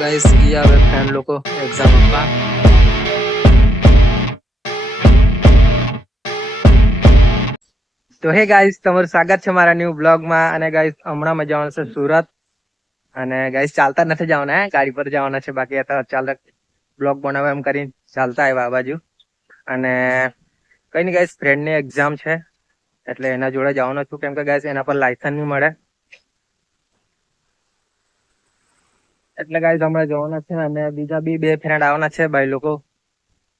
Guys ગયા હવે friend લોકો એક્ઝામ આપવા. તો હે ગાઈસ, તમારું સ્વાગત છે મારા ન્યૂ બ્લોગમાં. અને ગાઈસ હમણાં મજા જવાનું છે સુરત. અને ગાઈસ ચાલતા નથી જવાના, ગાડી પર જવાના છે. બાકી તો ચાલક બ્લોગ બનાવવા એમ કરીને ચાલતા આવ્યા આ બાજુ. અને કઈ નહીં ગાઈસ, ફ્રેન્ડની એક્ઝામ છે એટલે એના જોડે જવાનો છું, કેમ કે ગાઈસ એના પર લાયસન્સ નહીં મળે એટલે ગાઈસ હમણાં જવાના છે. અને બીજા બી 2 ફ્રેન્ડ આવવાના છે ભાઈ લોકો,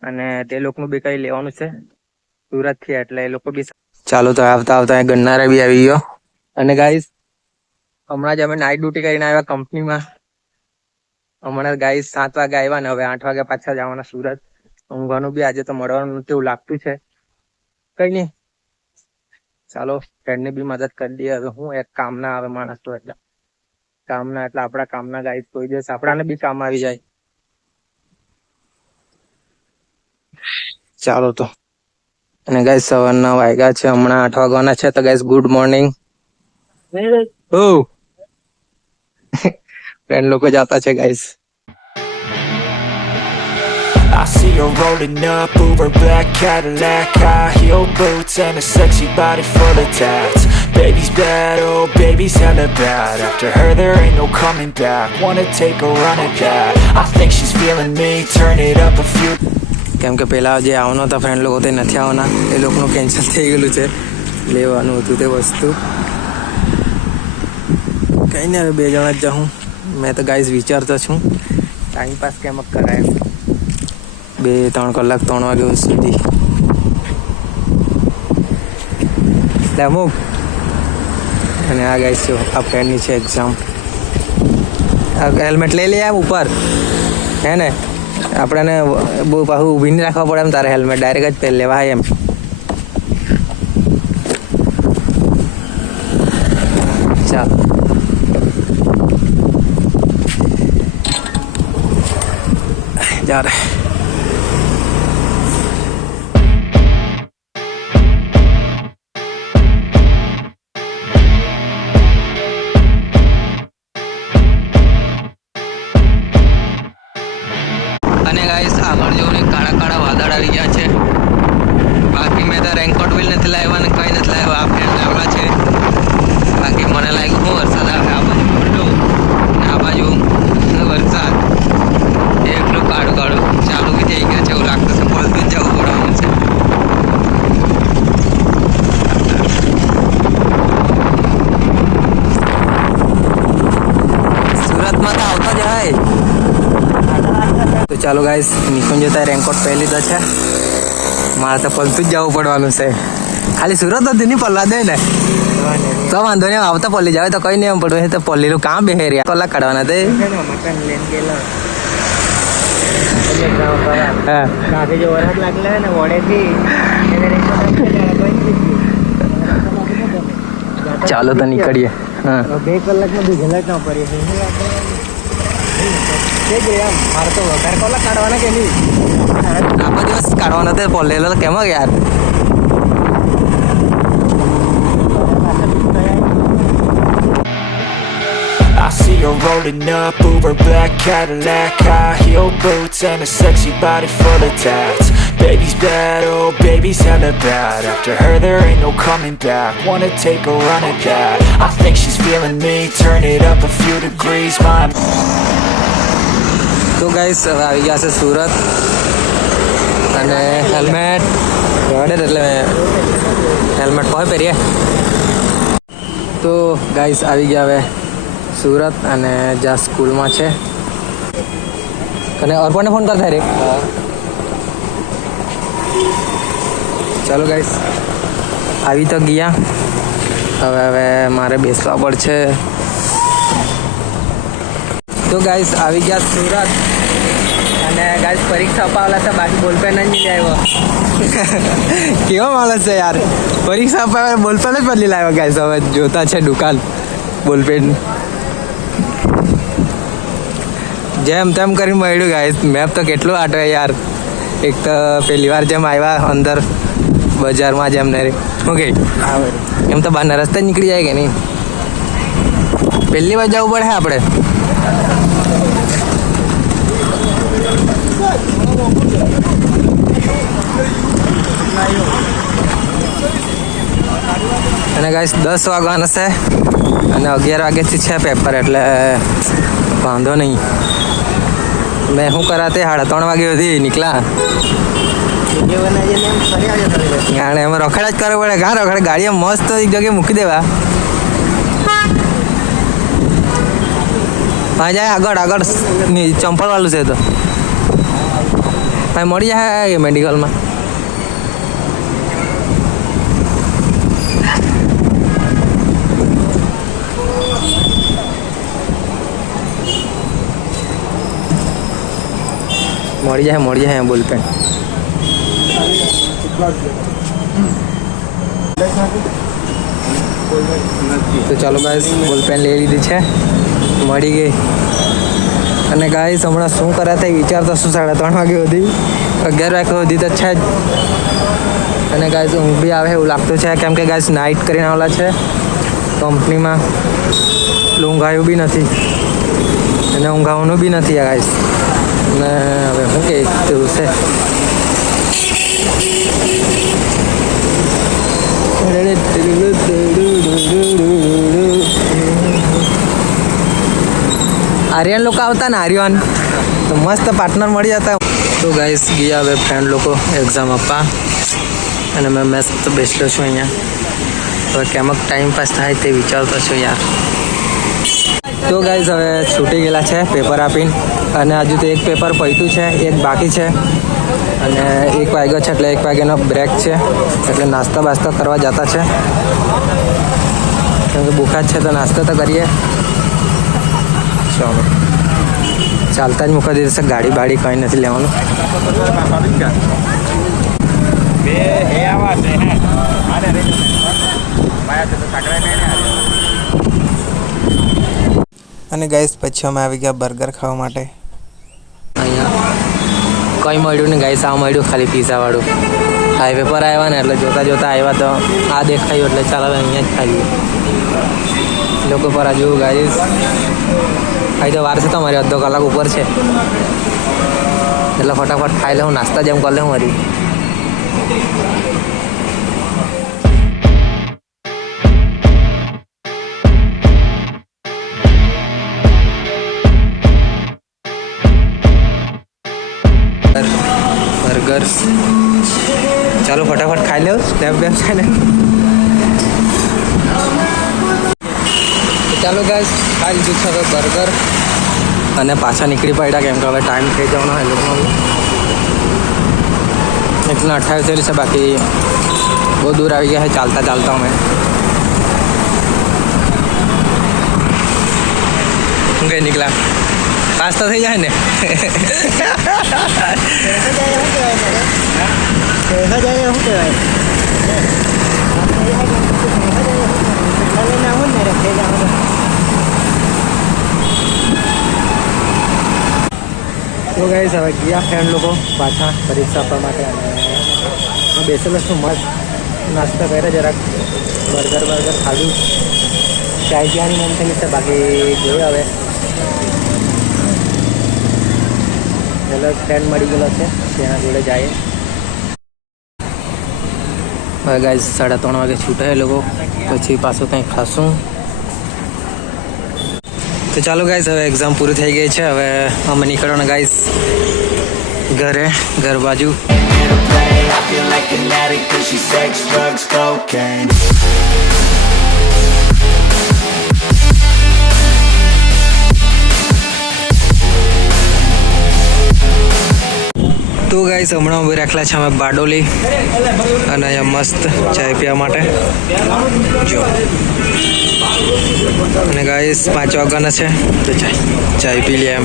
અને તે લોકોનું બી કઈ લેવાનું છે સુરત થી, એટલે એ લોકો બી ચાલો. તો આવતા આવતા ગન્નારા બી આવી ગયો. અને ગાઈસ હમણાં જ અમે નાઇટ ડ્યુટી કરીને આવ્યા કંપનીમાં. હમણાં ગાઈસ 7 વાગે આવ્યા ને હવે 8 વાગે પાછા જવાના સુરત. ઊંઘવાનું બી આજે તો મળવાનું તેવું લાગતું છે. કઈ નહીં, ચાલો ફ્રેન્ડની બી મદદ કરી દઈએ. હવે હું એક કામ ના આવે માણસ તો, એટલે કામના એટલે આપણા કામના ગાઈસ કોઈ દિવસ આપણાને બી કામ આવી જાય. ચાલો તો. અને ગાઈસ સવારના વાગ્યા છે હમણાં 8 વાગવાના છે. તો ગાઈસ ગુડ મોર્નિંગ. ઓ ફ્રેન્ડ લોકો જતા છે guys. I see her rolling up, Uber black Cadillac, high heel boots and a sexy body full of tats. Baby's bad, oh baby's hella bad. After her there ain't no coming back. Wanna take a run at that. I think she's feeling me, turn it up a few. કેમ કે પેલા જે આવવાનો હતા friend લોકો તે નથી આવવાના, એ લોકોનું કેન્સલ થઈ ગયેલું છે. લેવાનું હતું તે વસ્તુ. કઈ નહીં, હવે 2 જણા જ જાઉં. મેં તો ગાઈસ વિચારતો છું ટાઈમ પાસ કેમ કરાય 2-3 કલાક 3 વાગ્યા સુધી. અને આ ગાઈસ છે આ ફ્રેન્ડની છે એક્ઝામ. હેલ્મેટ લઈ લે આમ ઉપર, હે ને આપણને બહુ પાછું ઊભી નહીં રાખવા પડે એમ. તારે હેલ્મેટ ડાયરેક્ટ જ પહેરી લેવા એમ. ચાલો જ્યારે અને ગાઈસ આગળ જો ને કાળા કાળા વાદળ આવી ગયા છે. બાકી મેં તો રેનકોટ બી નથી લાવ્યા ને કઈ નથી લાવ્યા. આ ફ્રેન્ડ લાવ્યા છે. બાકી મને લાગ્યું હું વરસાદ આવે. આ બાજુ ખુલ્લો ને આ બાજુ વરસાદ, એટલું કાળું કાળું ચાલુ બી થઈ ગયા છે. એવું લાગતું છે બોલતું જ જવું પડવાનું છે. સુરતમાં તો આવતા જ હોય. તો ચાલો ગાઈસ નિકુંજ જતા રેનકોટ પહેરી લીધા છે. મારે તો પલતું જ જવું પડવાનું છે. ખાલી સુરત જ નહીં પલવા દે ને તો વાંધો નહીં. આવતા પલ્લી જાવ તો કઈ નહીં એમ પડવું. તો પલ્લીનું કામ બે રહ્યા કલાક કાઢવાના તે. ચાલો તો નીકળીએ. હા 2 કલાકમાં ભીગેલા ના પડીએ. મારે તો વધારે કલાક કાઢવાના કે નહીં, આખો દિવસ કાઢવાના તો પલ્લેલો કેમ યાર. I see her rolling up, Uber black Cadillac, high heel boots and a sexy body full of tats. Baby's bad, oh baby's hella bad. After her there ain't no coming back. Wanna take a run at that. I think she's feeling me, turn it up a few degrees. My તો guys હવે આવી ગયા છે સુરત. અને helmet રડે એટલે helmet કોઈ પહેરીએ. તો ગાઈસ આવી ગયા હવે સુરત અને જ્યાં સ્કૂલમાં છે. અને અર્પણને ફોન કરતા રે. ચાલો ગાઈસ આવી તો ગયા. હવે મારે બેસવા પડશે. તો ગાઈસ આવી ગયા સુરત. અને ગાઈસ પરીક્ષા અપાવેલા છે, બાકી બોલપેન જ નહીં આવ્યો. કેવો માણસ છે યાર, પરીક્ષા અપાવે બોલપેન જ બદલી લાવ્યો. ગાઈસ હવે જોતા છે દુકાન બોલપેન જેમ તેમ કરીને મળ્યું. ગાઈસ મેપ તો કેટલું આટવે યાર. એક તો પહેલી વાર જેમ આવ્યા અંદર બજારમાં જેમ ને ઓકે એમ તો બહારના રસ્તે જ નીકળી જાય કે નહીં. પહેલી વાર જવું પડે આપણે. અને ગાઈસ 10 વાગવાના છે અને 11 વાગ્યાથી છે પેપર, એટલે વાંધો નહીં. મેં શું કરાતે 3:30 વાગે સુધી નીકળ્યા. યાર એમાં રખડા જ કરવું પડે. ઘા રખડે ગાડીએ મસ્ત એક જગ્યાએ મૂકી દેવા. હા જાય આગળ ચંપલ વાળું છે તો ભાઈ મળી જાય મેડિકલમાં. મળી જાય બોલપેન. તો ચાલો ગાઈસ બોલપેન લઈ લીધી છે, મળી ગઈ. અને ગાઈસ હમણાં શું કરાતા વિચારતો શું 3:30 વાગે સુધી 11 વાગે સુધી તો છે જ. અને ગાઈસ ઊંઘ બી આવે એવું લાગતું છે, કેમ કે ગાઈસ નાઇટ કરીને આવેલા છે કંપનીમાં. ઊંઘાયું બી નથી અને ઊંઘાવાનું બી નથી ગાઈસ. ને હવે શું કે તેવું છે. આર્યન લોકો આવતા ને આર્યન તો મસ્ત પાર્ટનર મળી જતા. તો ગાઈસ ગયા હવે ફ્રેન્ડ લોકો એક્ઝામ આપવા અને મેં મસ્ત બેસલો છું અહીંયા. હવે કેમક ટાઈમ પાસ થાય તે વિચારતો છું યાર. તો ગાઈસ હવે છૂટી ગયેલા છે પેપર આપીને, અને હજુ તો એક પેપર પૈતું છે, એક બાકી છે. અને 1 વાગ્યો છે એટલે 1 વાગ્યાનો બ્રેક છે, એટલે નાસ્તા બાસ્તા કરવા જતા છે. કેમ કે ભૂખા જ છે તો નાસ્તો તો કરીએ. ચાલો ચાલતા જ મૂકી દીધું છે, ગાડી બાડી કંઈ નથી લેવાનું. અને ગાઈસ પછી અમે આવી ગયા બર્ગર ખાવા માટે. અહીંયા કંઈ મળ્યું ને ગાઈસ, આ મળ્યું ખાલી પીઝાવાળું. હાઈવે પર આવ્યા ને એટલે જોતા આવ્યા તો આ દેખાયું એટલે ચાલ હવે અહીંયા જ ખાઈએ. લોકો પર હજુ ગાઈસ ખાઈ તો વાર છે, તમારી અડધો કલાક ઉપર છે, એટલે ફટાફટ ખાઈ લઉં, નાસ્તા જેમ કરી લઉં મારી. બર્ગર ચાલો ફટાફટ ખાઈ લો, સ્નેપ બેપ છે ને. ચાલો ગાઈસ ખાઈ લીધું છે હવે બર્ગર અને પાછા નીકળી પડ્યા, કેમ કે હવે ટાઈમ થઈ જવાનો એ લોકોનો. 1:28 થયેલી છે, બાકી બહુ દૂર આવી ગયા છે ચાલતા અમે. શું કઈ નીકળ્યા પાસ તો થઈ જાય ને. તો ગાઈસ હવે ગયા ફ્રેન્ડ લોકો પાછા પરીક્ષા આપવા માટે, અને બેસેલો છું મસ્ત નાસ્તો કર્યો, જરાક બર્ગર ખાધું. ચાય પીવાની મન થયેલી છે, બાકી જોઈએ હવે. પેલો ફ્રેન્ડ મળી ગયેલો છે, તેના જોડે જાય. હવે ગાઈસ 3:30 વાગે છૂટાય લોકો, પછી પાછું કંઈ ખાશું. તો ચાલો ગાઈસ હવે એક્ઝામ પૂરી થઈ ગઈ છે, હવે અમે નીકળવાના ગાઈસ ઘર બાજુ. તો ગાઈસ હમણાં ઉભી રાખેલા છે અમે બારડોલી, અને અહીંયા મસ્ત ચાય પીવા માટે જો. અને ગાઈસ 5 વાગ્યાના છે તો ચાય પી લે એમ.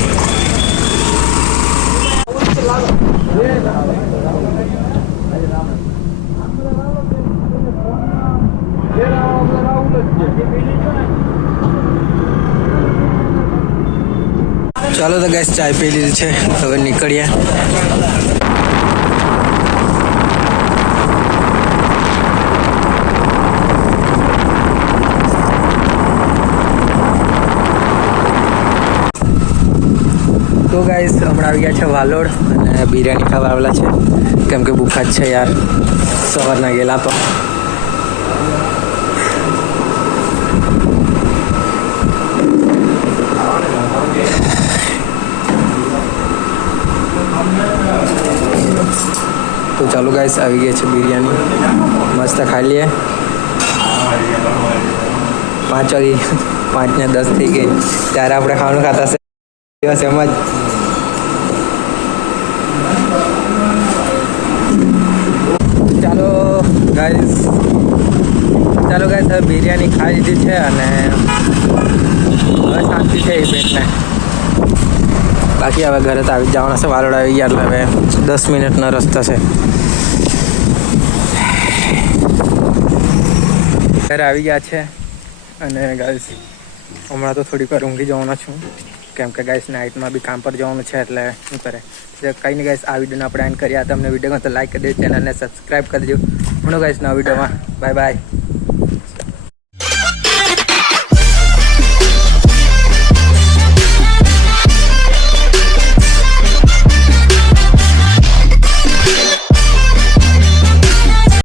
ચાલો તો ગાઈસ ચાય પી લીધી છે, હવે નીકળીએ. તો ગાઈસ હમણાં આવી ગયા છે વાલોડ અને બિરયાની ખાવા આવેલા છે કેમ કે ભૂખા જ છે યાર સવારના ગયેલા તો ચાલો ગાઈસ આવી ગયા છે બિરયાની મસ્ત ખાઈ લઈએ 5 વાગી 5 ને 10 થઈ ગઈ ત્યારે આપણે ખાવાનું ખાતા છે દિવસ એમ જ ચાલો ગાઈસ હવે બિરયાની ખાઈ લીધી છે અને હવે શાંતિ છે એ પેટને બાકી હવે ઘરે તો આવી જવાના છે વાલોડ આવી ગયા એટલે હવે 10 મિનિટનો રસ્તો છે ઘરે આવી ગયા છે અને ગાઈસ હમણાં તો થોડીક વાર ઊંઘી જવાનો છું કેમ કે ગાઈસ નાઇટમાં બી કામ પર જવાનું છે એટલે શું કરે કંઈ નહીં ગાઈસ આ વિડીયોને આપણે એન્ડ કર્યા તમને વિડીયો તો લાઈક કરી દેજો ચેનલને સબસ્ક્રાઈબ કરી દેજો મળો ગાઈસ નવા વિડીયોમાં બાય બાય